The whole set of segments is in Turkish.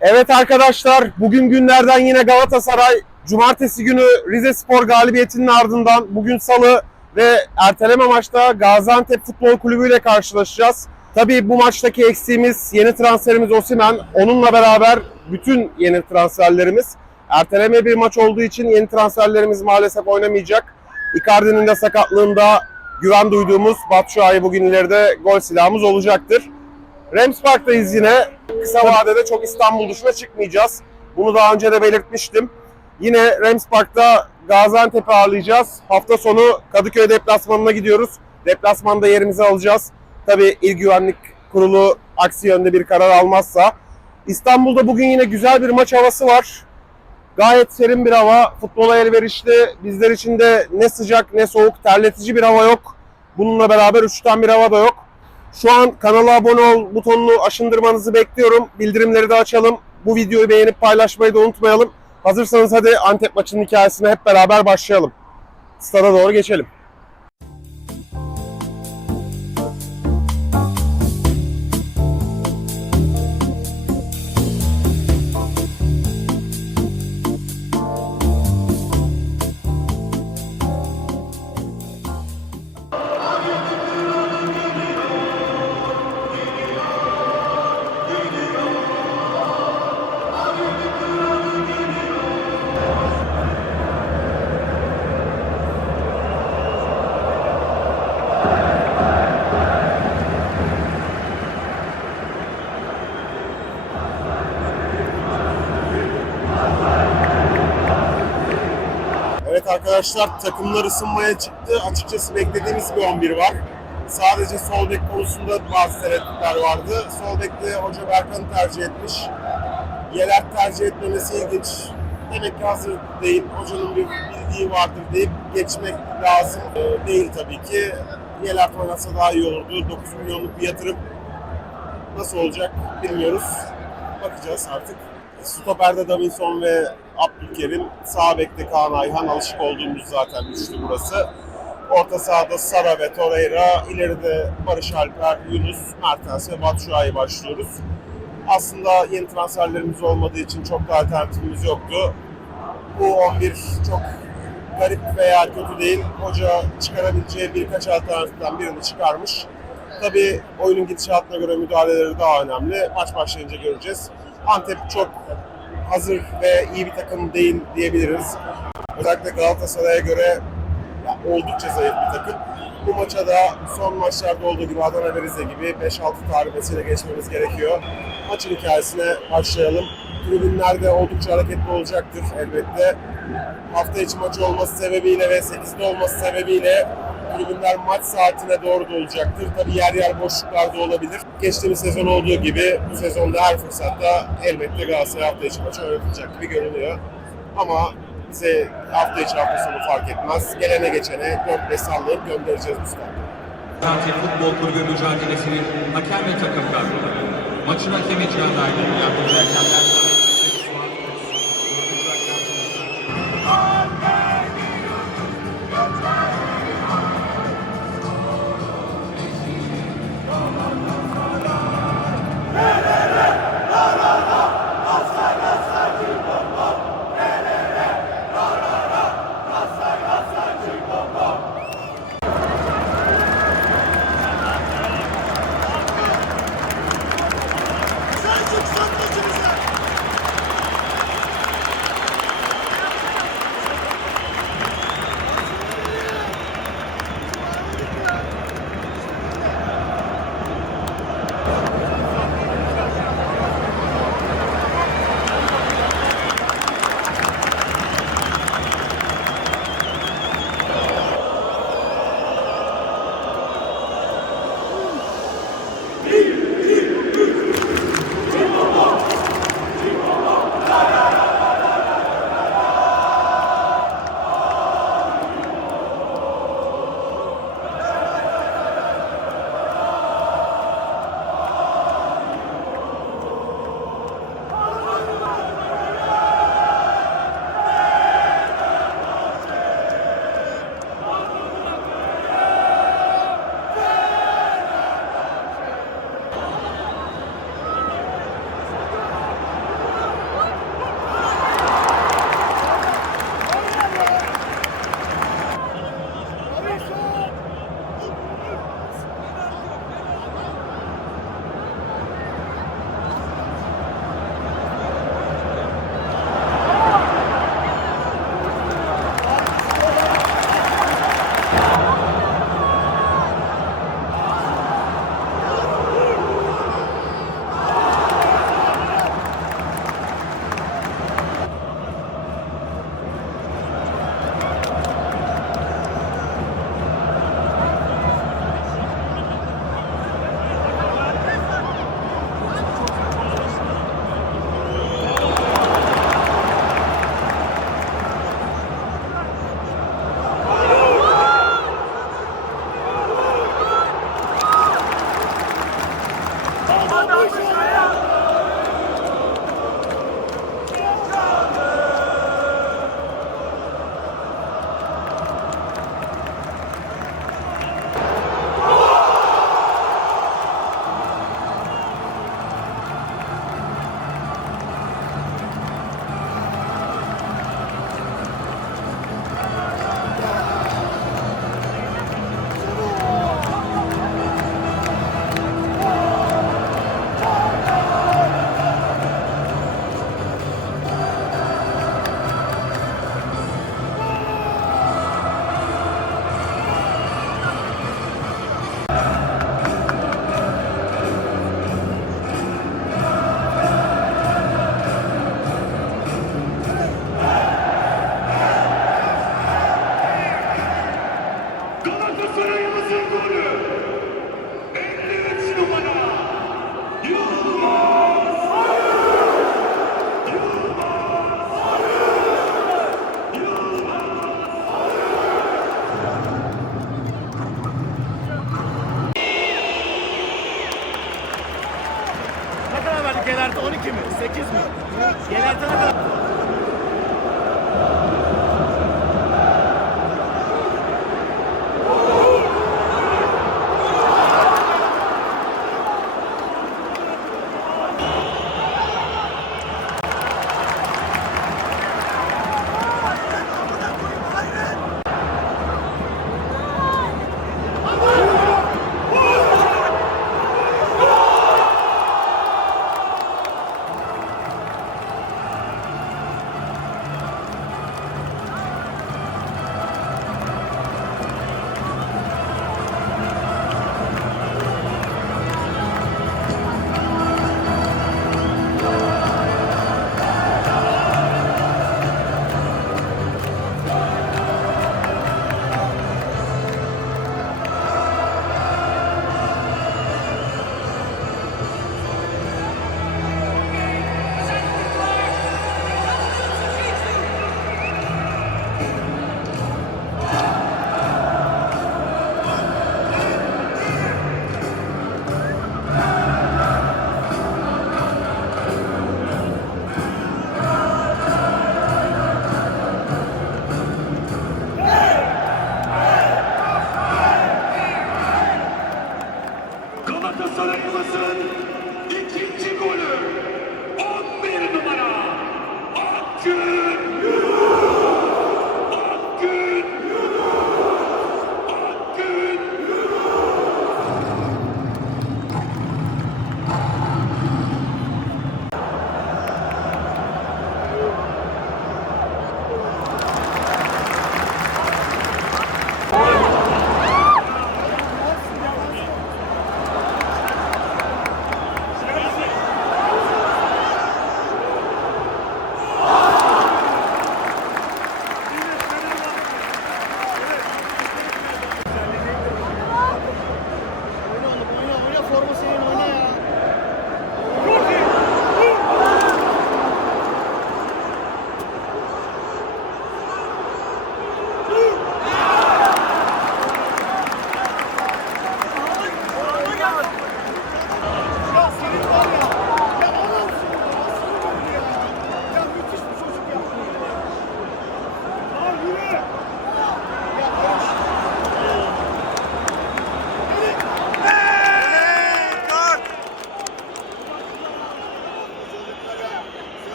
Evet arkadaşlar, bugün günlerden yine Galatasaray. Cumartesi günü Rize Spor galibiyetinin ardından bugün salı ve erteleme maçta Gaziantep Futbol Kulübü ile karşılaşacağız. Tabii bu maçtaki eksiğimiz yeni transferimiz Osimen. Onunla beraber bütün yeni transferlerimiz. Erteleme bir maç olduğu için yeni transferlerimiz maalesef oynamayacak. Icardi'nin de sakatlığında güven duyduğumuz Batshuayi bugün ileride gol silahımız olacaktır. Rams Park'tayız yine. Kısa vadede çok İstanbul dışına çıkmayacağız. Bunu daha önce de belirtmiştim. Yine Rams Park'ta Gaziantep'i ağırlayacağız. Hafta sonu Kadıköy deplasmanına gidiyoruz. Deplasmanda yerimizi alacağız. Tabii İl Güvenlik Kurulu aksi yönde bir karar almazsa. İstanbul'da bugün yine güzel bir maç havası var. Gayet serin bir hava, futbola elverişli. Bizler için de ne sıcak ne soğuk, terletici bir hava yok. Bununla beraber üşüten bir hava da yok. Şu an kanala abone ol butonunu aşındırmanızı bekliyorum. Bildirimleri de açalım. Bu videoyu beğenip paylaşmayı da unutmayalım. Hazırsanız hadi Antep maçının hikayesine hep beraber başlayalım. Stada doğru geçelim. Arkadaşlar takımlar ısınmaya çıktı. Açıkçası beklediğimiz bir 11 var. Sadece sol bek konusunda bazı tereddütler vardı. Sol bekte Hoca Berkan'ı tercih etmiş. Yeler tercih etmemesi ilginç. Demek ki hazır değil. Hocanın bir bildiği vardır deyip geçmek lazım. Ee, değil tabii ki. Yeler oynatsa daha iyi olurdu. 9 milyonluk bir yatırım. Nasıl olacak bilmiyoruz. Bakacağız artık. Stoper'de Davinson ve Abdülkerim. Sağ bekte Kaan Ayhan. Alışık olduğumuz zaten üçlü burası. Orta sahada Sara ve Torreira. İleride Barış Alper, Yunus, Mertens ve Batshuayi başlıyoruz. Aslında yeni transferlerimiz olmadığı için çok da alternatifimiz yoktu. Bu 11 çok garip veya kötü değil. Hoca çıkarabileceği birkaç alternatiften birini çıkarmış. Tabii oyunun gidişatına göre müdahaleleri daha önemli. Maç başlayınca göreceğiz. Antep çok hazır ve iyi bir takım değil diyebiliriz. Özellikle Galatasaray'a göre ya, oldukça zayıf bir takım. Bu maça da son maçlarda olduğu gibi Adana ve Rize gibi 5-6 tarifesiyle geçmemiz gerekiyor. Maçın hikayesine başlayalım. Tribünlerde oldukça hareketli olacaktır elbette. Hafta içi maçı olması sebebiyle ve 8'de olması sebebiyle tribünler maç saatine doğru da olacaktır. Tabii yer yer boşluklar da olabilir. Geçtiğimiz sezon olduğu gibi bu sezonda her fırsatta elbette Galatasaray hafta içi maçı oynatılacak gibi görünüyor. Ama bize hafta içi hafta sonu fark etmez. Gelene geçene 4-5 sallayıp göndereceğiz bu stada. Gaziantep Futbol Kulübü mücadelesinin hakem ve takım kadroları. Maçın hakemi Cihan Aydın, yardımcı hakemler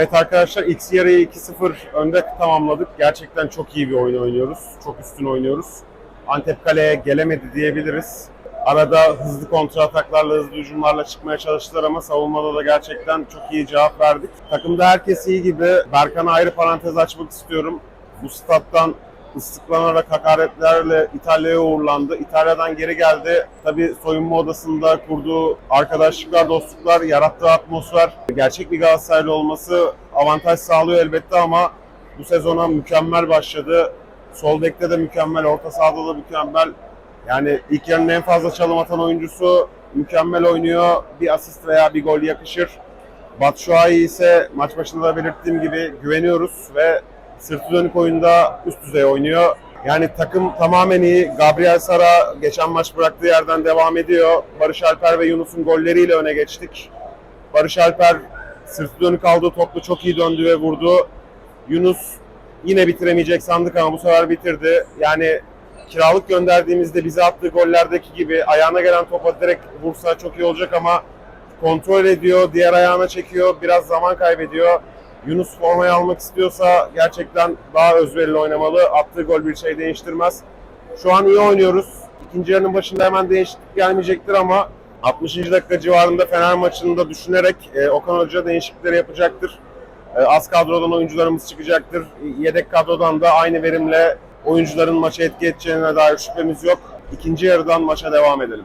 Evet arkadaşlar ilk yarıyı 2-0 önde tamamladık. Gerçekten çok iyi bir oyun oynuyoruz. Çok üstün oynuyoruz. Antep kaleye gelemedi diyebiliriz. Arada hızlı kontra ataklarla, hızlı hücumlarla çıkmaya çalıştılar ama savunmada da gerçekten çok iyi cevap verdik. Takımda herkes iyi gibi. Berkan'a ayrı parantez açmak istiyorum. Bu stat'tan ıslıklanarak hakaretlerle İtalya'ya uğurlandı. İtalya'dan geri geldi. Tabii soyunma odasında kurduğu arkadaşlıklar, dostluklar, yarattığı atmosfer, gerçek bir Galatasaraylı olması avantaj sağlıyor elbette ama bu sezona mükemmel başladı. Sol bekte de mükemmel, orta sahada da mükemmel. Yani ilk yarının en fazla çalım atan oyuncusu mükemmel oynuyor. Bir asist veya bir gol yakışır. Batshuayi ise maç başında da belirttiğim gibi güveniyoruz ve sırtı dönük oyunda üst düzey oynuyor. Yani takım tamamen iyi. Gabriel Sara geçen maç bıraktığı yerden devam ediyor. Barış Alper ve Yunus'un golleriyle öne geçtik. Barış Alper sırtı dönük aldığı topla çok iyi döndü ve vurdu. Yunus yine bitiremeyecek sandık ama bu sefer bitirdi. Yani kiralık gönderdiğimizde bize attığı gollerdeki gibi ayağına gelen topa direkt vursa çok iyi olacak ama kontrol ediyor, diğer ayağına çekiyor, biraz zaman kaybediyor. Yunus formayı almak istiyorsa gerçekten daha özverili oynamalı. Attığı gol bir şey değiştirmez. Şu an iyi oynuyoruz. İkinci yarının başında hemen değişiklik gelmeyecektir ama 60. dakika civarında Fener maçını da düşünerek e, Okan Hoca değişiklikleri yapacaktır. E, az kadrodan oyuncularımız çıkacaktır. Yedek kadrodan da aynı verimle oyuncuların maça etki edeceğine dair şüphemiz yok. İkinci yarıdan maça devam edelim.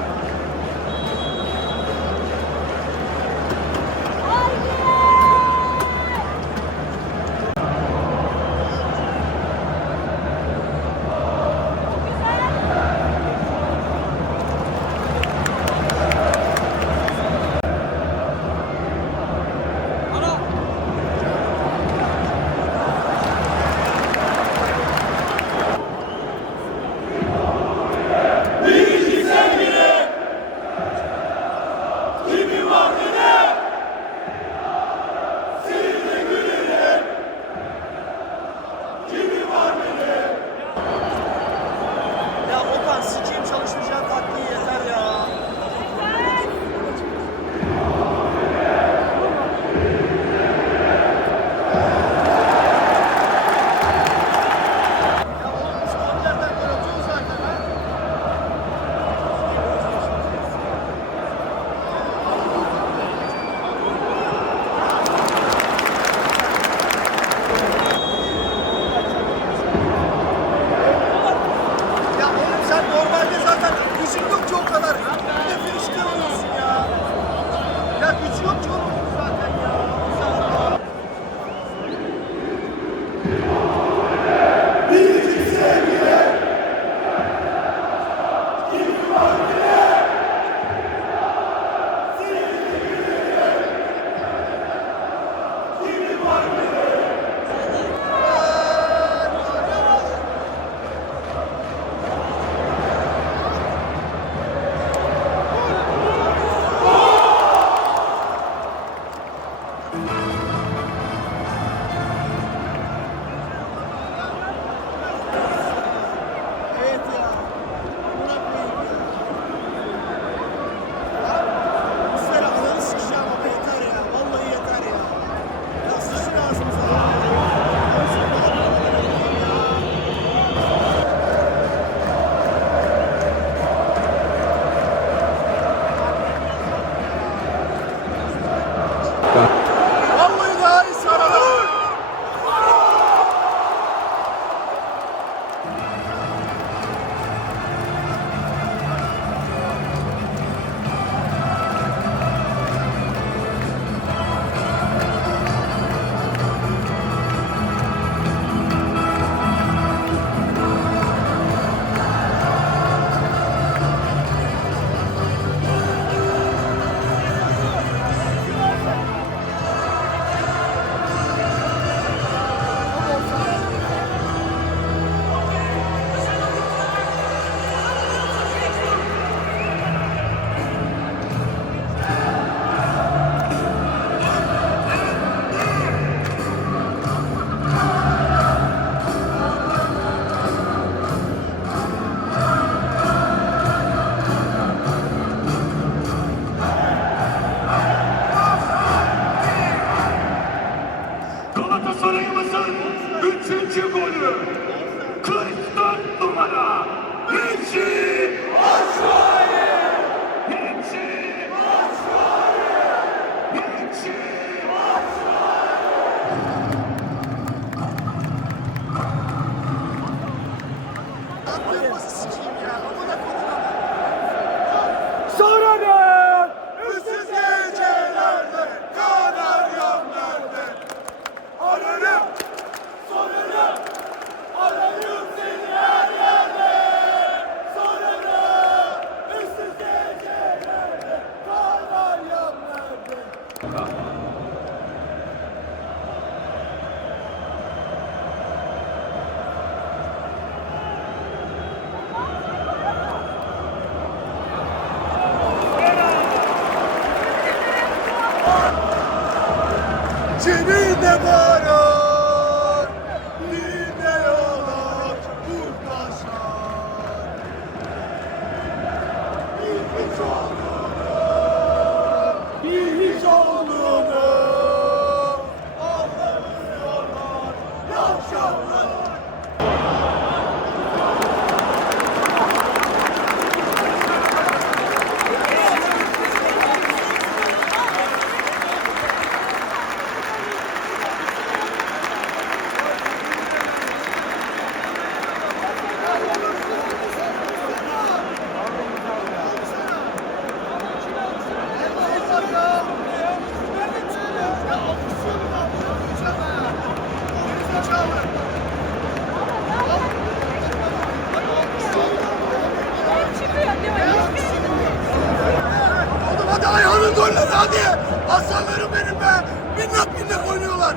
Benim önünde minnak minnak oynuyorlar.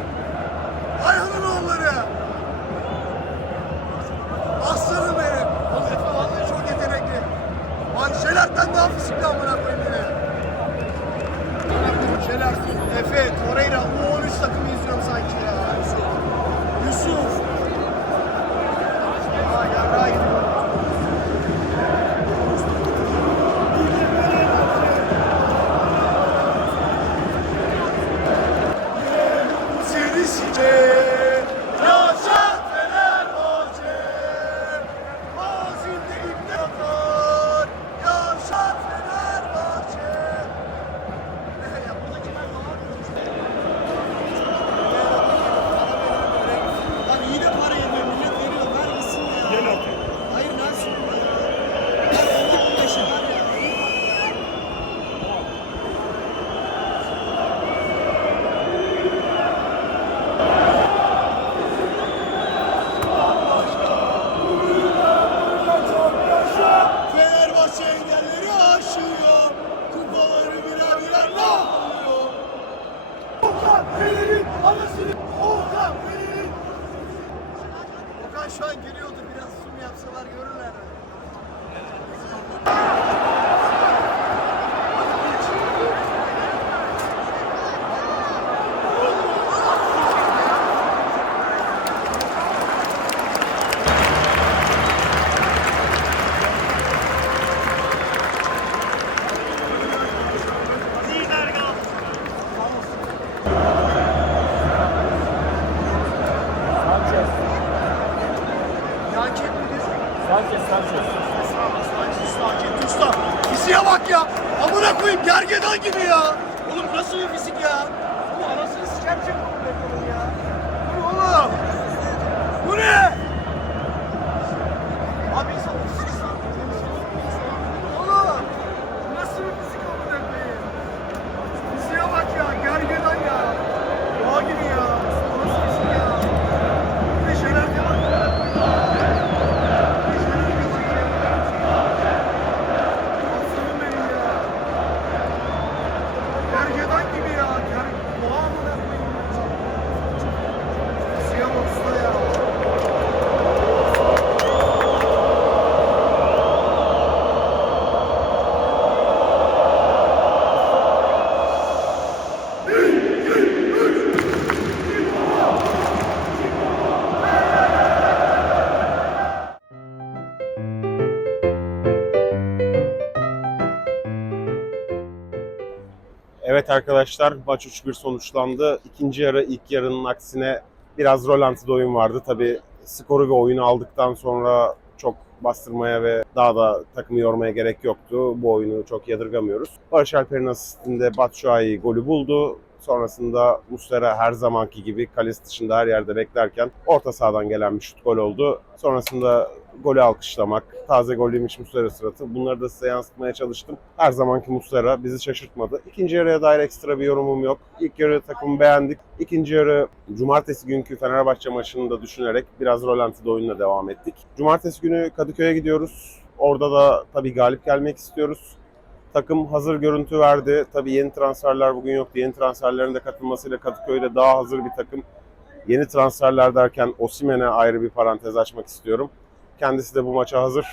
Ayhan'ın oğulları. Aslanım benim. Vallahi, vallahi çok yetenekli. Bak Şeler'den daha fizikli amına koyayım yine. Şeler, Efe, Torreira arkadaşlar. Maç 3-1 sonuçlandı. İkinci yarı ilk yarının aksine biraz rolantide oyun vardı. Tabi skoru ve oyunu aldıktan sonra çok bastırmaya ve daha da takımı yormaya gerek yoktu. Bu oyunu çok yadırgamıyoruz. Barış Alper'in asistinde Batshuayi golü buldu. Sonrasında Muslera her zamanki gibi kalesi dışında her yerde beklerken orta sahadan gelen bir şut gol oldu. Sonrasında golü alkışlamak, taze gollüymüş Muslera suratı. Bunları da size yansıtmaya çalıştım. Her zamanki Muslera bizi şaşırtmadı. İkinci yarıya dair ekstra bir yorumum yok. İlk yarı takımı beğendik. İkinci yarı cumartesi günkü Fenerbahçe maçını da düşünerek biraz rolantide oyunla devam ettik. Cumartesi günü Kadıköy'e gidiyoruz. Orada da tabii galip gelmek istiyoruz. Takım hazır görüntü verdi. Tabii yeni transferler bugün yoktu. Yeni transferlerin de katılmasıyla Kadıköy'de daha hazır bir takım. Yeni transferler derken Osimhen'e ayrı bir parantez açmak istiyorum. Kendisi de bu maça hazır.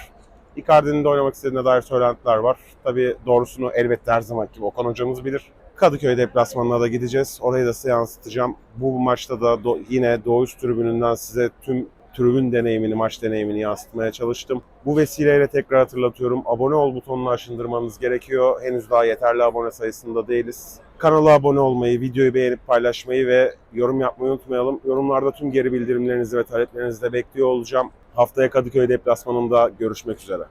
Icardi'nin de oynamak istediğine dair söylentiler var. Tabii doğrusunu elbette her zaman gibi Okan hocamız bilir. Kadıköy deplasmanına da gideceğiz. Orayı da size yansıtacağım. Bu maçta da do- yine Doğuş tribününden size tüm tribün deneyimini, maç deneyimini yansıtmaya çalıştım. Bu vesileyle tekrar hatırlatıyorum. Abone ol butonunu aşındırmanız gerekiyor. Henüz daha yeterli abone sayısında değiliz. Kanala abone olmayı, videoyu beğenip paylaşmayı ve yorum yapmayı unutmayalım. Yorumlarda tüm geri bildirimlerinizi ve taleplerinizi de bekliyor olacağım. Haftaya Kadıköy deplasmanında görüşmek üzere.